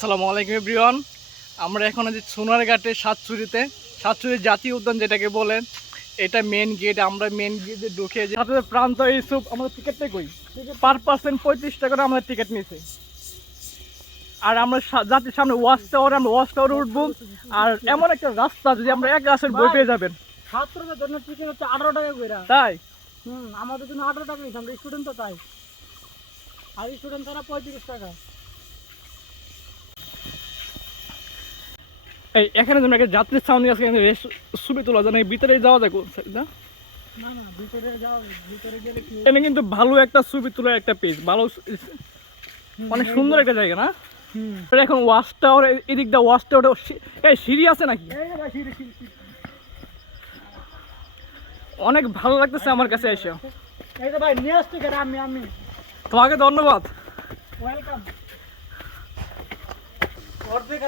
আসসালামু আলাইকুম এভরিওয়ান। আমরা এখন আছি সোনারঘাটে সাতচুরিতে সাতচুরি জাতীয় উদ্যান যেটাকে বলেন এটা মেন গেট আমরা মেন গেটে ঢুকে যে সাথে প্রান্ত এইসব আমাদের টিকিটটাই কই? পার পার্সেন্ট পঁয়ত্রিশ টাকা করে আমাদের টিকিট নিয়েছে। আর আমরা জাতির সামনে ওয়াচ টাওয়ারে আমরা ওয়াচ টাওয়ারে উঠবো। আর এমন একটা রাস্তা যদি আমরা এক গাছের বই পেয়ে যাবেন। ছাত্রদের জন্য টিকিট হচ্ছে আঠারো টাকা করে তাই? হুম আমাদের জন্য আঠারো টাকা নিচ্ছে আমরা স্টুডেন্ট তো তাই। আর স্টুডেন্ট তারা পঁয়ত্রিশ টাকা। এই এখানে যেমন একটা যাত্রীর সামনে আছে এখানে রেস- ছবি তোলা যায় না ভিতরে যাওয়া যায় কোন না না না ভিতরে যাও ভিতরে গেলে কি এখানে কিন্তু ভালো একটা ছবি তোলার একটা পেজ ভালো অনেক সুন্দর একটা জায়গা না? এখন ওয়াচ টাওয়ার এদিক দা ওয়াচ টাওয়ার এই সিঁড়ি আছে নাকি। অনেক ভালো লাগতেছে আমার কাছে এসে তোমাকে ধন্যবাদ। ওয়েলকাম অর্ধেক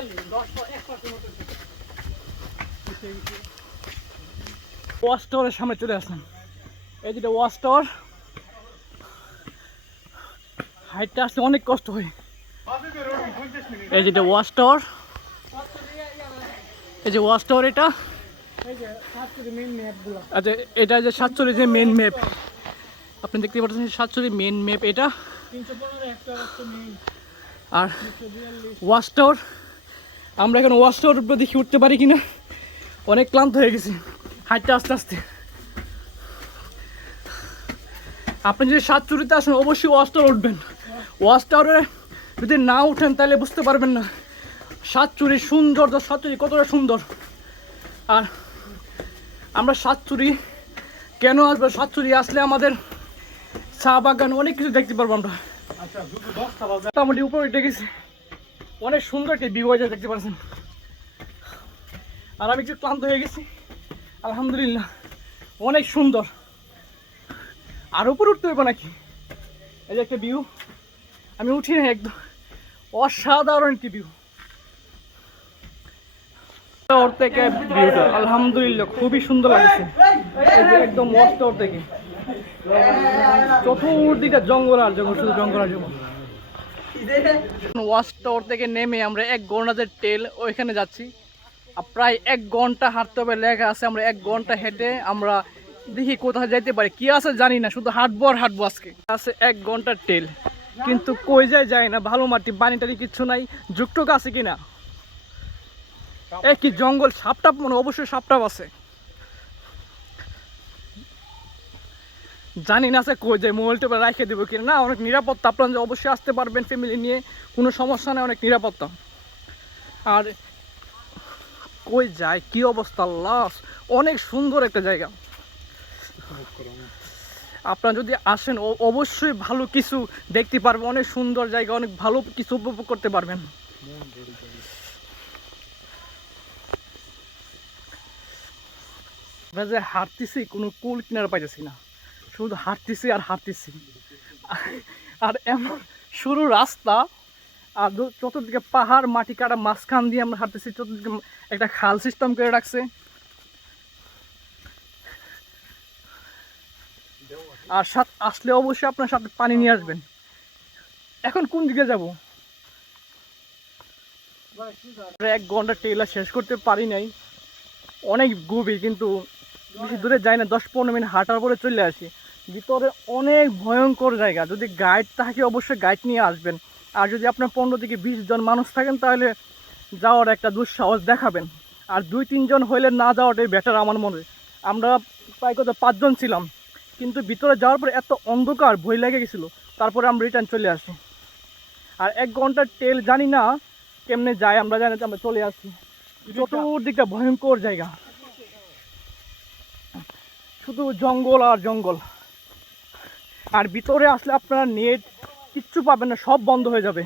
সামনে চলে আসলাম। এই যেটা ওয়াচ টাওয়ার হাইটটা আসতে অনেক কষ্ট হয়। এই যেটা ওয়াচ টাওয়ার এই যে ওয়াচ টাওয়ার এটা। আচ্ছা এটা যে সাতচল্লিশ যে মেন ম্যাপ আপনি দেখতে পাচ্ছেন সাতচল্লিশ মেন ম্যাপ এটা। তিনশো পনেরো একটা মেন আর ওয়াচ টাওয়ার আমরা এখন ওয়াচ টাওয়ার উপরে দেখি উঠতে পারি কিনা। অনেক ক্লান্ত হয়ে গেছি। হাইটটা আস্তে আস্তে। আপনি যদি সাতচুরিতে আসেন, অবশ্যই ওয়াচ টাওয়ার উঠবেন। ওয়াচ টাওয়ারে যদি না উঠেন, তাহলে বুঝতে পারবেন না। সাতচুরি সৌন্দর্য সাতচুরি কতটা সুন্দর। আর আমরা সাতচুরি কেন আসব? সাতচুরি আসলে আমাদের চা বাগান, অনেক কিছু দেখতে পারব আমরা। মোটামুটি উপরে উঠে গেছি। অনেক সুন্দর একটি আছে, দেখতে পাচ্ছেন। আর আমি একটু ক্লান্ত হয়ে গেছি। আলহামদুলিল্লাহ, অনেক সুন্দর। আর উপরে উঠতে হবে নাকি? এই যে একটা ভিউ আমি উঠি না একদম। অসাধারণ একটি ভিউ ওর থেকে ভিউটা আলহামদুলিল্লাহ, খুবই সুন্দর লাগছে। একদম মস্ত ওর থেকে চতুর্দিকে জঙ্গল আর জঙ্গল, শুধু জঙ্গল আর জঙ্গল। ওয়াচ টাওয়ার থেকে নেমে আমরা এক টেল ওইখানে যাচ্ছি। প্রায় এক ঘণ্টা হাঁটতে হবে, লেখা আছে আমরা এক ঘণ্টা হেঁটে আমরা দেখি কোথায় যাইতে পারি। কি আছে জানি না, শুধু হাঁটবো আর হাঁটবো আজকে। আছে এক ঘণ্টার টেল কিন্তু কই যায় যায় না, ভালো মাটি, পানি টানি কিচ্ছু নাই। যুগটুক আছে কিনা? এ কি জঙ্গল, সাপটাপ মনে অবশ্যই সাপটাপ আছে। জানি না সে কই যায় মোবাইলটা রাখে দেবো কিনা। না, অনেক নিরাপত্তা আপনারা অবশ্যই আসতে পারবেন ফ্যামিলি নিয়ে, কোনো সমস্যা নেই, অনেক নিরাপত্তা। আর কই যায়, কি অবস্থা লাশ অনেক সুন্দর একটা জায়গা। আপনারা যদি আসেন অবশ্যই ভালো কিছু দেখতে পারবেন, অনেক সুন্দর জায়গা, অনেক ভালো কিছু উপভোগ করতে পারবেন। যে হাঁটতেছি, কোনো কুল কিনারে পাইতেছি না। শুধু হাঁটতেছি আর হাঁটতেছি। আর এমন সরু রাস্তা, আর চতুর্দিকে পাহাড়, মাটি কাটা মাঝখান দিয়ে আমরা হাঁটতেছি, চতুর্দিকে একটা খাল সিস্টেম করে রাখছে। আর সাথ আসলে অবশ্যই আপনার সাথে পানি নিয়ে আসবেন। এখন কোন দিকে যাব? এক ঘণ্টা টেলা শেষ করতে পারি নাই। অনেক গভীর, কিন্তু বেশি দূরে যাই না, দশ পনেরো মিনিট হাঁটার পরে চলে আসি। ভিতরে অনেক ভয়ঙ্কর জায়গা। যদি গাইড থাকে অবশ্যই গাইড নিয়ে আসবেন। আর যদি আপনার পনেরো থেকে বিশ জন মানুষ থাকেন তাহলে যাওয়ার একটা দুঃসাহস দেখাবেন। আর দুই তিনজন হইলে না যাওয়াটাই বেটার আমার মনে আমরা প্রায় কত পাঁচজন ছিলাম কিন্তু ভিতরে যাওয়ার পরে এত অন্ধকার ভয় লেগে গেছিল। তারপরে আমরা রিটার্ন চলে আসি। আর এক ঘণ্টার টেল জানি না কেমনে যায় আমরা জানি তো আমরা চলে আসছি চতুর্দিকটা ভয়ঙ্কর জায়গা। শুধু জঙ্গল আর জঙ্গল। আর ভিতরে আসলে আপনারা নেট কিচ্ছু পাবেন না সব বন্ধ হয়ে যাবে।